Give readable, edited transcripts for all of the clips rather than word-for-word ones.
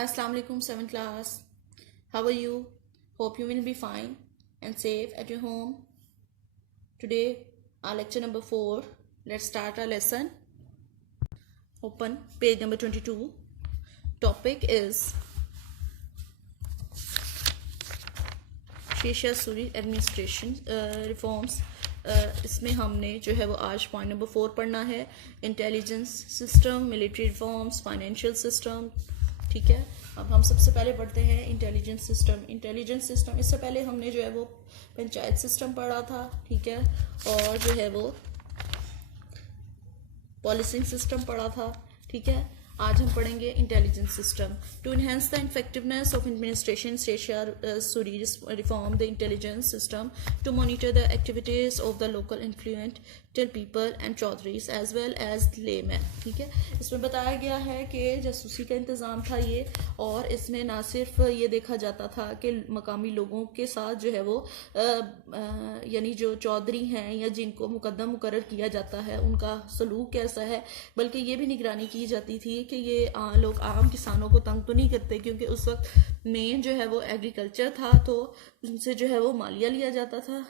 Assalamu alaikum 7th class. How are you? Hope you will be fine and safe at your home. Today our lecture number 4. Let's start our lesson. Open page number 22. Topic is Shesha Suri administration reforms. इसमें हमने जो है वो आज point number 4 पढ़ना है. Intelligence system, military reforms, financial system. ठीक है, अब हम सबसे पहले पढ़ते हैं इंटेलिजेंस सिस्टम. इंटेलिजेंस सिस्टम, इससे पहले हमने जो है वो पंचायत सिस्टम पढ़ा था. ठीक है, और जो है वो पॉलिसिंग सिस्टम पढ़ा था. ठीक है, आज हम पढ़ेंगे intelligence system. To enhance the effectiveness of administration, शेषा Suri reform the intelligence system to monitor the activities of the local influential people and chaudharis as well as layman. ठीक है, इसमें बताया गया है कि जासूसी का इंतज़ाम था ये, और इसमें ना सिर्फ ये देखा जाता था कि मकामी लोगों के साथ जो है वो यानी जो चौधरी हैं या जिनको मुकद्दम मुकर्रर किया जाता है उनका सलूक कैसा है, बल्कि ये भी निगरानी की जाती थी कि ये लोग आम किसानों को तंग तो नहीं करते, क्योंकि उस वक्त मेन जो है वो एग्रीकल्चर था, तो उनसे जो है वो मालिया लिया जाता था.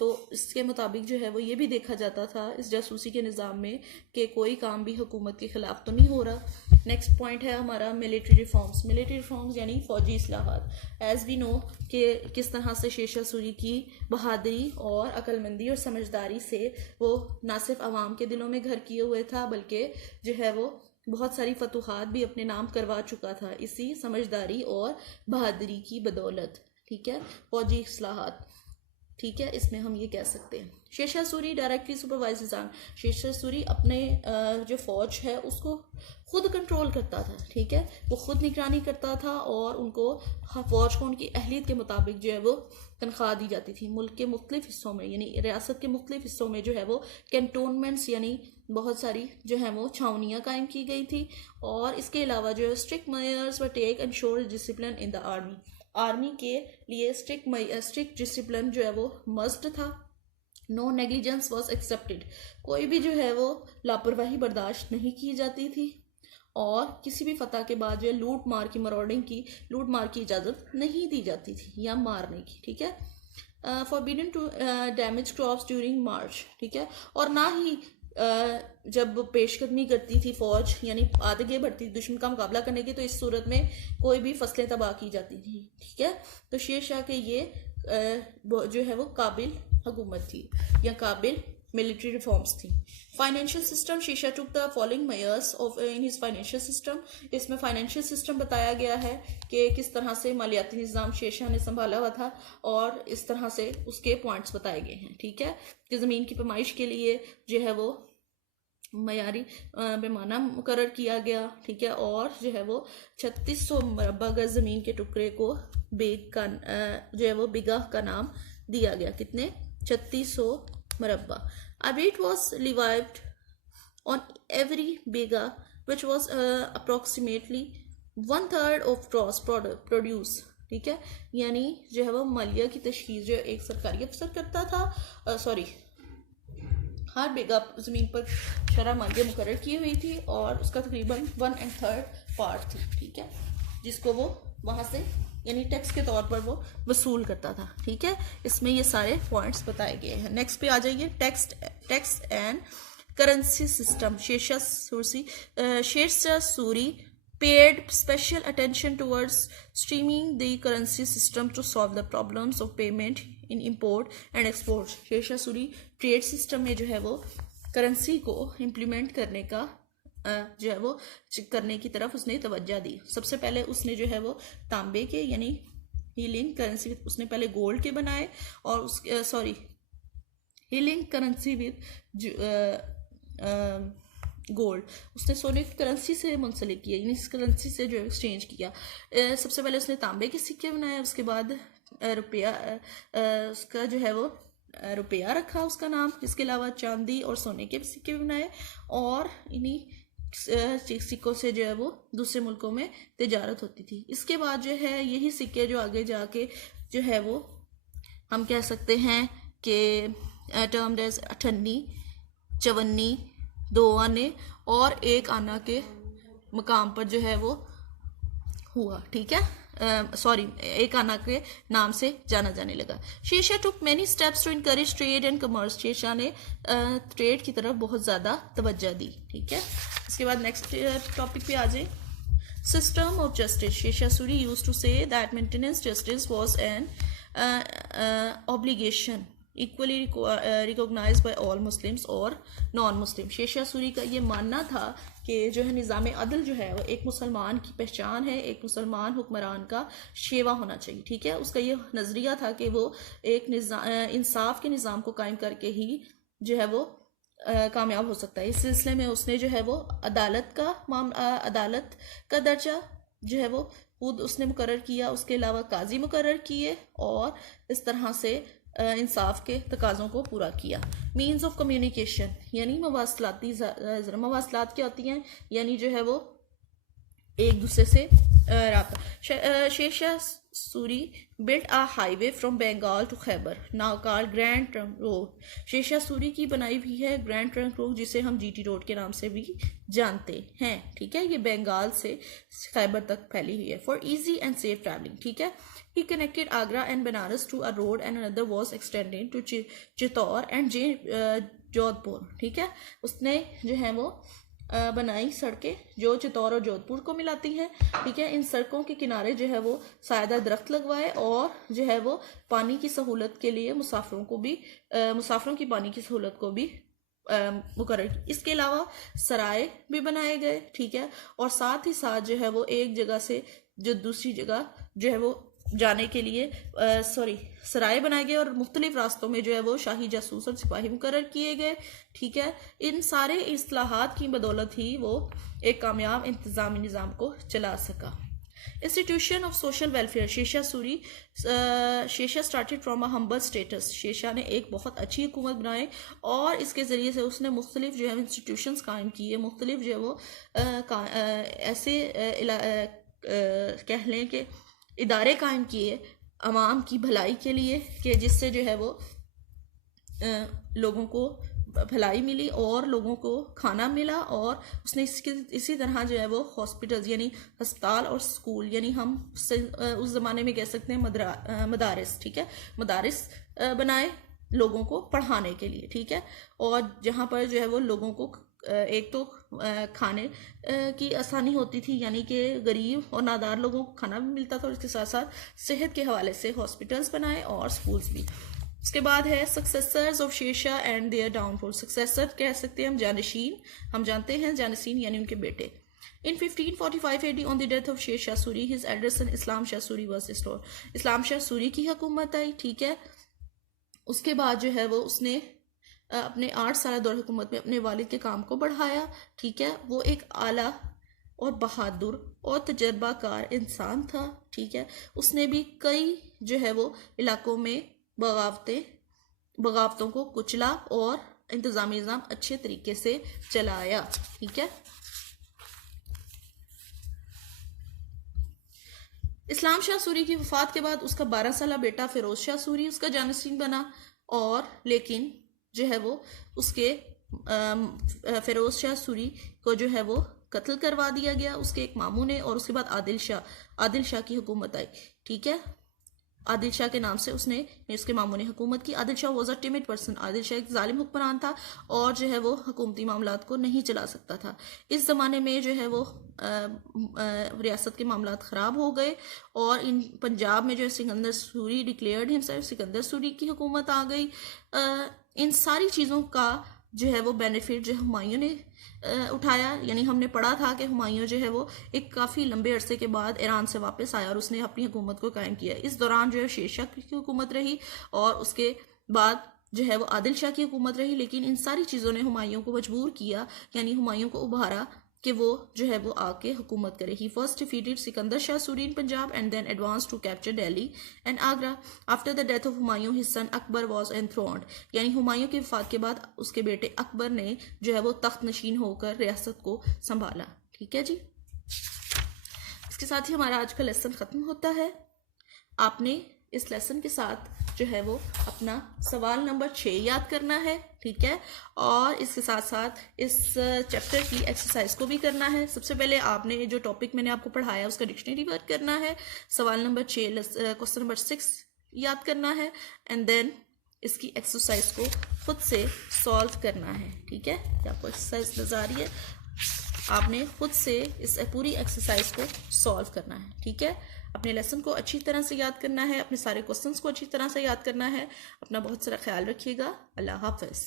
तो इसके मुताबिक जो है वो ये भी देखा जाता था इस जासूसी के निज़ाम में कि कोई काम भी हुकूमत के ख़िलाफ़ तो नहीं हो रहा. नेक्स्ट पॉइंट है हमारा मिलिट्री रिफॉर्म्स. मिलिट्री रिफॉर्म्स यानी फ़ौजी इस्लाहात. एज़ वी नो कि किस तरह से शेषा सूरी की बहादुरी और अक्लमंदी और समझदारी से वो ना सिर्फ आवाम के दिलों में घर किए हुए था, बल्कि जो है वो बहुत सारी फतूहात भी अपने नाम करवा चुका था इसी समझदारी और बहादुरी की बदौलत. ठीक है, फौजी इस्लाहात. ठीक है, इसमें हम ये कह सकते हैं शेषा सूरी डायरेक्टली सुपरवाइज निज़ाम. शेषा सूरी अपने जो फौज है उसको खुद कंट्रोल करता था. ठीक है, वो खुद निगरानी करता था और उनको फौज को उनकी अहलियत के मुताबिक जो है वो तनख्वाह दी जाती थी. मुल्क के मुख्तलिफ हिस्सों में यानी रियासत के मुख्तलिफ हिस्सों में जो है वो कैंटोनमेंट्स यानी बहुत सारी जो है वो छावनियाँ कायम की गई थी. और इसके अलावा जो है strict measures were take ensure discipline in the army. Army के लिए स्ट्रिक्ट डिसिप्लिन जो है वो मस्ट था. No negligence was accepted. कोई भी जो है वो लापरवाही बर्दाश्त नहीं की जाती थी, और किसी भी फतह के बाद जो है लूट मार की इजाज़त नहीं दी जाती थी या मारने की. ठीक है, forbidden to damage crops during March. ठीक है, और ना ही जब पेशकदमी करती थी फौज यानी आगे बढ़ती थी दुश्मन का मुकाबला करने की, तो इस सूरत में कोई भी फसलें तबाह की जाती थी. ठीक है, तो शेर शाह के ये जो है वो काबिल हुकूमत थी या काबिल मिलिट्री रिफॉर्म्स थी. Financial system. शेषा took the following measures of in his financial system. इसमें फाइनेंशियल सिस्टम बताया गया है कि किस तरह से मालियाती निज़ाम शेषा ने संभाला हुआ था, और इस तरह से उसके पॉइंट्स बताए गए हैं. ठीक है, कि ज़मीन की पैमाइश के लिए जो है वो मयारी पैमाना मुकर्रर किया गया. ठीक है, और जो है वो 3600 मरबा गज ज़मीन के टुकड़े को बेग का जो है वो बिगाह का नाम दिया गया. कितने? 3600 मरबा. A rate was levied on every biga, which was approximately 1/3 of gross produce. ठीक है, यानी जो है वो मालिया की तशखीस जो एक सरकारी अफसर करता था. हर बिगा ज़मीन पर शरह मालिया मुकर्रर की हुई थी, और उसका तकरीबन 1/3 पार्ट थी. ठीक है, जिसको वो वहाँ से यानी टैक्स के तौर पर वो वसूल करता था. ठीक है, इसमें ये सारे पॉइंट्स बताए गए हैं. नेक्स्ट पे आ जाइए. Tax and currency system. शेषा Suri paid special attention towards streaming the currency system to solve the problems of payment in import and export. शेषा सूरी ट्रेड सिस्टम में जो है वो करेंसी को इम्प्लीमेंट करने का जो है वो करने की तरफ उसने तवज्जो दी. सबसे पहले उसने जो है वो तांबे के यानी हीलिंग करेंसी उसने पहले गोल्ड के बनाए, और हीलिंग करेंसी विद गोल्ड उसने सोने की करेंसी से मुंसलिक किया, यानी इस करेंसी से जो है एक्सचेंज किया. सबसे पहले उसने तांबे के सिक्के बनाए, उसके बाद रुपया उसका जो है वो रुपया रखा उसका नाम, जिसके अलावा चांदी और सोने के सिक्के भी बनाए, और इन्हीं सिक्कों से जो है वो दूसरे मुल्कों में तिजारत होती थी. इसके बाद जो है यही सिक्के जो आगे जाके जो है वो हम कह सकते हैं कि टर्म्ड एज 58, 54, 2 आने और 1 आना के मकाम पर जो है वो हुआ, ठीक है, सॉरी एक आना के नाम से जाना जाने लगा। Sher Shah took many steps to encourage trade and commerce, Sher Shah ने ट्रेड की तरफ बहुत ज़्यादा तवज्जो दी, ठीक है। इसके बाद नेक्स्ट टॉपिक पे आ जाए, system of justice. Sher Shah Suri used to say that maintenance justice was an obligation equally recognised by all Muslims और नॉन मुस्लिम। शेरशाह सूरी का ये मानना था कि जो है निज़ाम अदल जो है वो एक मुसलमान की पहचान है, एक मुसलमान हुक्मरान का शेवा होना चाहिए, ठीक है। उसका ये नज़रिया था कि वो एक इंसाफ के निज़ाम को कायम करके ही जो है वो कामयाब हो सकता है। इस सिलसिले में उसने जो है वो अदालत का दर्जा जो है वो खुद उसने मुकर्रर किया, उसके अलावा काजी मुकर्रर किए और इस तरह से इंसाफ के तकाज़ों को पूरा किया। मीन्स ऑफ कम्युनिकेशन यानी मवासलात क्या होती हैं, यानी जो है वो एक दूसरे से रब्ता। Sher Shah Suri built a highway from Bengal to Khyber now called Grand Trunk Road. Sher Shah Suri की बनाई हुई है ग्रैंड ट्रंक रोड, जिसे हम जीटी रोड के नाम से भी जानते हैं, ठीक है। ये बंगाल से खैबर तक फैली हुई है for easy and safe travelling, ठीक है। He connected Agra and Banaras to a road and another was extended to Chittor and Jodhpur, ठीक है। उसने जो है वो बनाई सड़कें जो चित्तौर और जोधपुर को मिलाती हैं, ठीक है। इन सड़कों के किनारे जो है वो सायेदार दरख्त लगवाए और जो है वो पानी की सहूलत के लिए मुसाफिरों की पानी की सहूलत को भी मुकर्रर। इसके अलावा सराय भी बनाए गए, ठीक है। और साथ ही साथ जो है वो एक जगह से जो दूसरी जगह जो है वो जाने के लिए सराय बनाए गए और मुख्तलिफ रास्तों में जो है वो शाही जासूस और सिपाही मुकर्रर किए गए, ठीक है। इन सारे इस्लाहात की बदौलत ही वो एक कामयाब इंतजामी निज़ाम को चला सका। Institution of social welfare. Sher Shah started from a humble status. Sher Shah ने एक बहुत अच्छी हुकूमत बनाई और इसके ज़रिए से उसने मुख्तलिफ जो है इंस्टीट्यूशंस कायम किए, मुख्तलिफ जो है वो ऐसे कह लें कि इदारे कायम किए अवाम की भलाई के लिए कि जिससे जो है वो लोगों को भलाई मिली और लोगों को खाना मिला। और उसने इसी तरह जो है वो हॉस्पिटल्स यानी अस्पताल और स्कूल यानी हम उस ज़माने में कह सकते हैं मदारिस, ठीक है, मदारिस बनाए लोगों को पढ़ाने के लिए, ठीक है। और जहाँ पर जो है वो लोगों को एक तो खाने की आसानी होती थी, यानी कि गरीब और नादार लोगों को खाना भी मिलता था, और इसके साथ साथ सेहत के हवाले से हॉस्पिटल्स बनाए और स्कूल्स भी। उसके बाद है successors of Sher Shah and their downfall. Successor कह सकते हैं हम जानशीन, हम जानते हैं जानशीन यानी उनके बेटे। In 1545 AD, on the death of Sher Shah Suri, his elder son Islam Shah Suri was restored. इस्लाम शाह सूरी की हुकूमत आई, ठीक है। उसके बाद जो है वो उसने अपने 8 साल दौर हुकूमत में अपने वालिद के काम को बढ़ाया, ठीक है। वो एक आला और बहादुर और तजर्बाकार इंसान था, ठीक है। उसने भी कई जो है वो इलाकों में बगावतों को कुचला और इंतज़ामी निज़ाम अच्छे तरीके से चलाया, ठीक है। इस्लाम शाह सूरी की वफात के बाद उसका 12 साला बेटा फिरोज शाह सूरी उसका जानशीन बना, और लेकिन जो है वो उसके फिरोज शाह सूरी को जो है वो कत्ल करवा दिया गया उसके एक मामू ने। और उसके बाद आदिल शाह की हुकूमत आई, ठीक है। आदिल शाह के नाम से उसके मामू ने हुकूमत की। Adil Shah was a timid person. Adil Shah एक जालिम हुक्मरान था और जो है वो हुकूमती मामलात को नहीं चला सकता था। इस ज़माने में जो है वो रियासत के मामलात ख़राब हो गए और इन पंजाब में जो है सिकंदर सूरी डिक्लेयर्ड हिमसेल्फ, सिकंदर सूरी की हुकूमत आ गई। इन सारी चीज़ों का जो है वो बेनिफिट जो हुमायूं ने उठाया, यानी हमने पढ़ा था कि हुमायूं जो है वो एक काफ़ी लंबे अरसे के बाद ईरान से वापस आया और उसने अपनी हुकूमत को कायम किया। इस दौरान जो है शेरशाह की हुकूमत रही और उसके बाद जो है वो आदिल शाह की हुकूमत रही। लेकिन इन सारी चीज़ों ने हुमायूं को मजबूर किया, यानी हुमायूं को उभारा कि वो जो है वो आके हुकूमत करे। He first defeated Sikandar Shah Suri in Punjab and then advance to capture Delhi and Agra. After the death of Humayun his son Akbar was enthroned, यानी हुमायूं की वफात के बाद उसके बेटे अकबर ने जो है वो तख्त नशीन होकर रियासत को संभाला, ठीक है जी। इसके साथ ही हमारा आज का लेसन ख़त्म होता है। आपने इस लेसन के साथ जो है वो अपना सवाल नंबर 6 याद करना है, ठीक है। और इसके साथ साथ इस चैप्टर की एक्सरसाइज को भी करना है। सबसे पहले आपने जो टॉपिक मैंने आपको पढ़ाया उसका डिक्शनरी वर्क करना है, सवाल नंबर 6 क्वेश्चन नंबर 6 याद करना है, एंड देन इसकी एक्सरसाइज को खुद से सॉल्व करना है, ठीक है। आपको एक्सरसाइज नजर आ रही है, आपने खुद से इस पूरी एक्सरसाइज को सॉल्व करना है, ठीक है। अपने लेसन को अच्छी तरह से याद करना है, अपने सारे क्वेश्चंस को अच्छी तरह से याद करना है। अपना बहुत सारा ख्याल रखिएगा। अल्लाह हाफ़िज़।